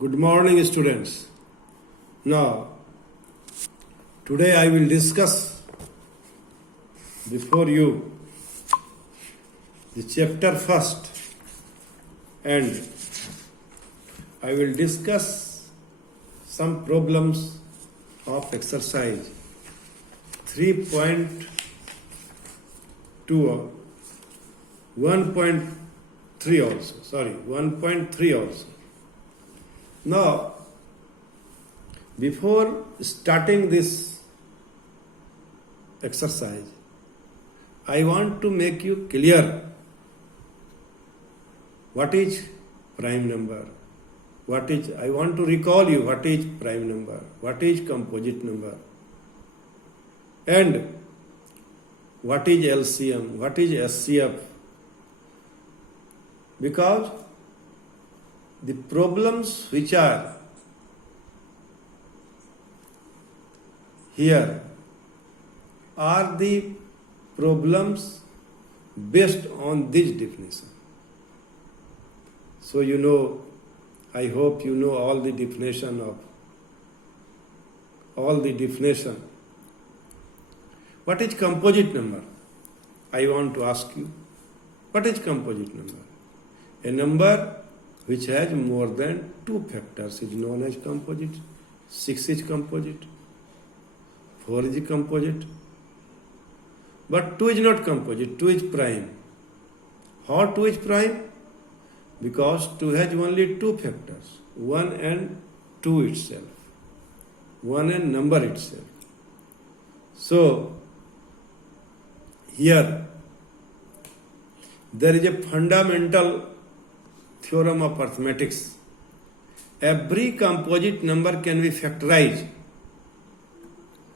Good morning, students. Now, today I will discuss before you the chapter first, and I will discuss some problems of exercise 3.2 or 1.3 also. 1.3 also. Now, before starting this exercise, I want to make you clear what is prime number. I want to recall you what is prime number, what is composite number, and what is LCM, what is SCF. Because the problems which are here are the problems based on this definition. So I hope you know all the definition. What is composite number? I want to ask you, what is composite number? A number which has more than two factors is known as composite. 6 is composite, 4 is composite, but 2 is not composite, 2 is prime. How 2 is prime? Because 2 has only two factors, 1 and 2 itself, 1 and number itself. So, here there is a fundamental theorem of arithmetic. Every composite number can be factorized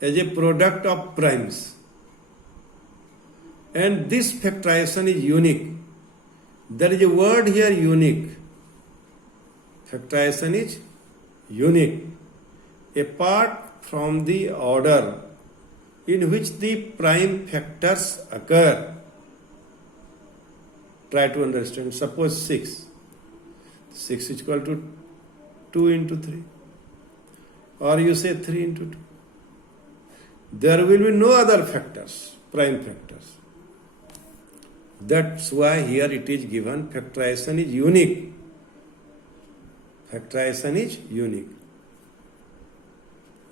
as a product of primes. And this factorization is unique. There is a word here, unique. Factorization is unique. Apart from the order in which the prime factors occur. Try to understand. Suppose 6. 6 is equal to 2 into 3. Or you say 3 into 2. There will be no other factors, prime factors. That's why here it is given factorization is unique. Factorization is unique.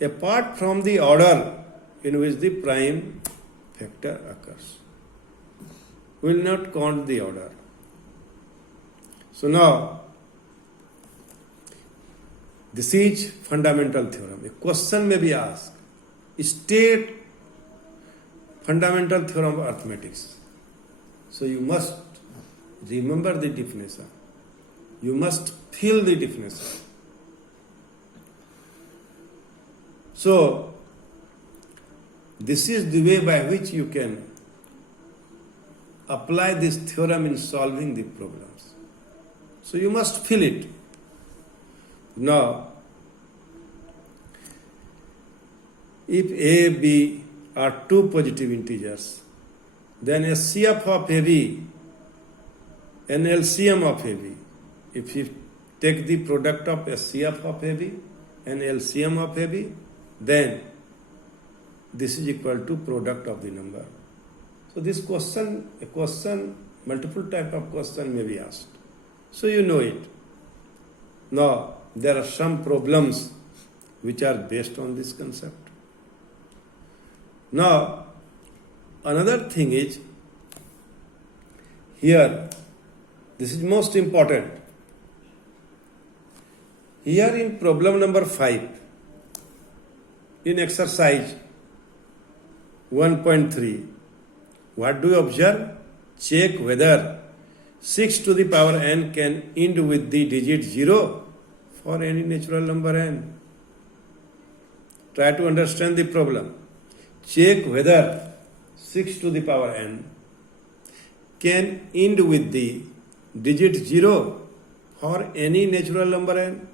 Apart from the order in which the prime factor occurs. We will not count the order. So now, this is fundamental theorem. A question may be asked. State fundamental theorem of arithmetics. So you must remember the definition. You must feel the definition. So, this is the way by which you can apply this theorem in solving the problems. So you must feel it. Now, if A, B are two positive integers, then SCF of AB and LCM of AB. If you take the product of SCF of AB and LCM of AB, then this is equal to product of the number. So this question, multiple type of question may be asked. So you know it. Now, there are some problems which are based on this concept. Now, another thing is, here, this is most important. Here in problem number 5, in exercise 1.3, what do you observe? Check whether 6 to the power n can end with the digit 0 for any natural number n. Try to understand the problem. Check whether 6 to the power n can end with the digit 0 for any natural number n.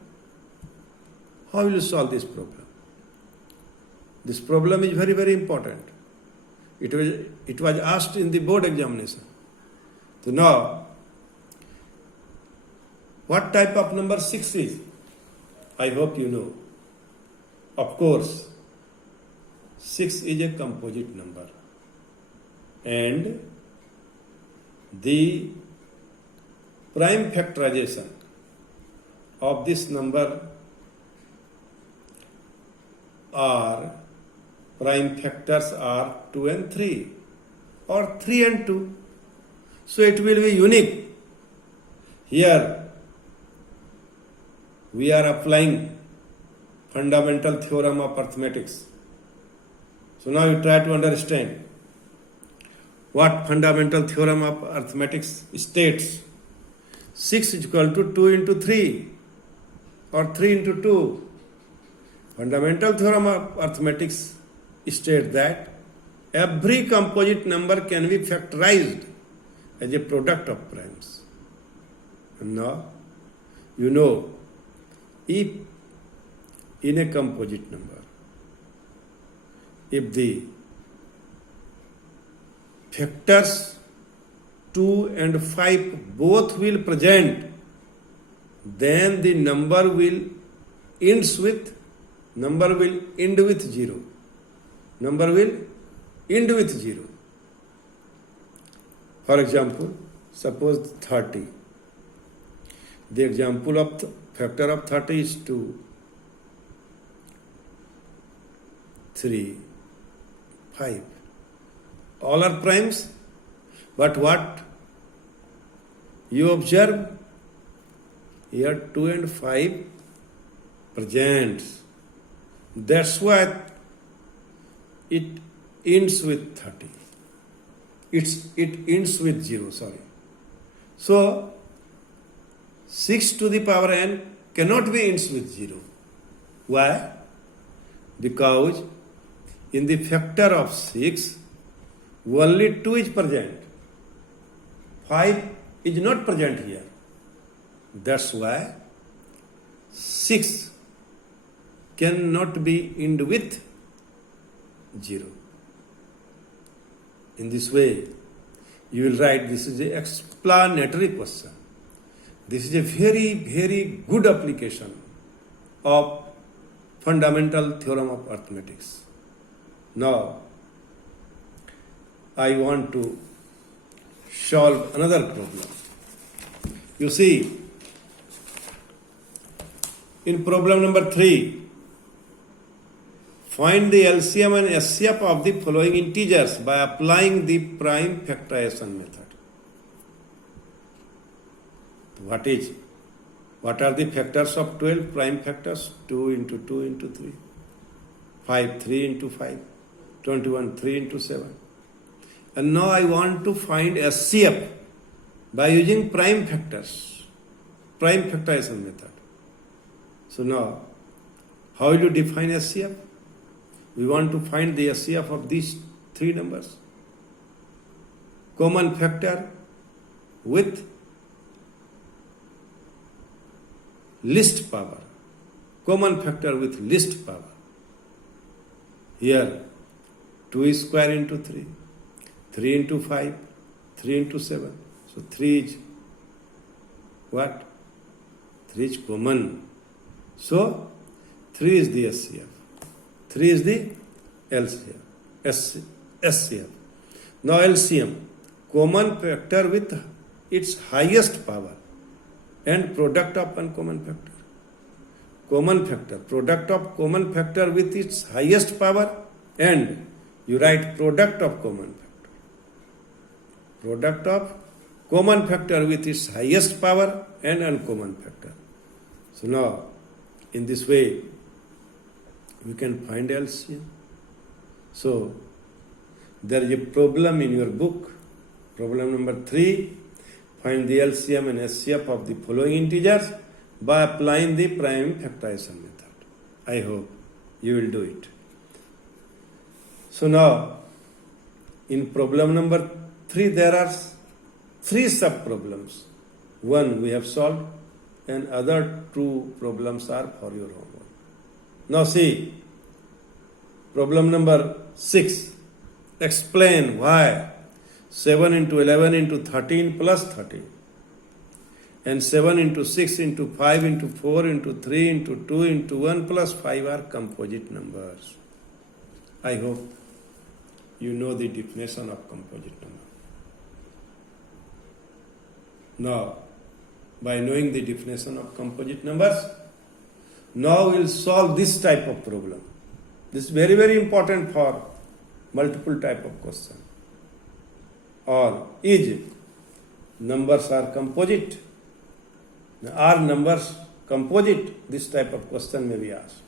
How will you solve this problem? This problem is very, very important. It was asked in the board examination. So now, what type of number 6 is? I hope you know. Of course, 6 is a composite number, and the prime factorization of this number are prime factors are 2 and 3 or 3 and 2. So it will be unique. Here we are applying fundamental theorem of arithmetics. So now you try to understand what fundamental theorem of arithmetics states. 6 is equal to 2 into 3 or 3 into 2. Fundamental theorem of arithmetics states that every composite number can be factorized as a product of primes. And now, you know, if in a composite number, if the factors 2 and 5 both will present, then the number will end with 0. Number will end with 0. For example, suppose 30. The example of factor of 30 is 2, 3, 5. All are primes, but what you observe here, 2 and 5 presents. That's why it ends with 30. It ends with 0, sorry. So 6 to the power n cannot be ends with 0. Why? Because in the factor of 6, only 2 is present. 5 is not present here. That's why 6 cannot be end with 0. In this way, you will write, this is an explanatory question. This is a very, very good application of fundamental theorem of arithmetics. Now, I want to solve another problem. You see, in problem number 3, find the LCM and SCF of the following integers by applying the prime factorization method. What are the factors of 12? Prime factors 2 into 2 into 3, 5, 3 into 5, 21, 3 into 7. And now I want to find SCF by using prime factors, prime factorization method. So now, how will you define SCF? We want to find the SCF of these 3 numbers. Common factor with least power. Common factor with least power. Here, 2 square into 3, 3 into 5, 3 into 7. So 3 is what? 3 is common. So 3 is the SCF. 3 is the LCF. SCF. Now LCM, common factor with its highest power and product of uncommon factor. Common factor, product of common factor with its highest power, and you write product of common factor. Product of common factor with its highest power and uncommon factor. So now, in this way, we can find LCM. So, there is a problem in your book. Problem number 3, find the LCM and SCF of the following integers by applying the prime factorization method. I hope you will do it. So now, in problem number 3, there are 3 sub-problems. One we have solved, and other 2 problems are for your homework. Now see, problem number 6. Explain why 7 into 11 into 13 plus 13 and 7 into 6 into 5 into 4 into 3 into 2 into 1 plus 5 are composite numbers. I hope you know the definition of composite number. Now, by knowing the definition of composite numbers, now we'll solve this type of problem. This is very, very important for multiple type of question. Or is numbers are composite? Are numbers composite? This type of question may be asked.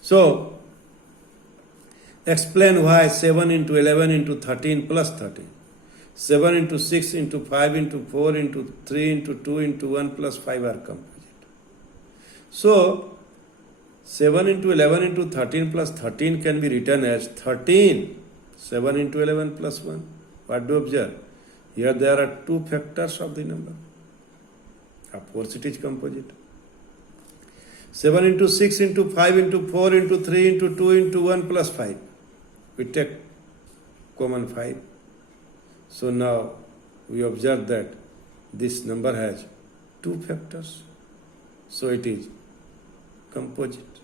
So, explain why 7 into 11 into 13 plus 13. 7 into 6 into 5 into 4 into 3 into 2 into 1 plus 5 are composite. So, 7 into 11 into 13 plus 13 can be written as 13. 7 into 11 plus 1. What do you observe? Here there are two factors of the number. Of course it is composite. 7 into 6 into 5 into 4 into 3 into 2 into 1 plus 5. We take common 5. So now we observe that this number has two factors. So it is composite.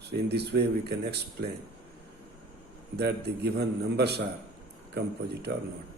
So in this way we can explain that the given numbers are composite or not.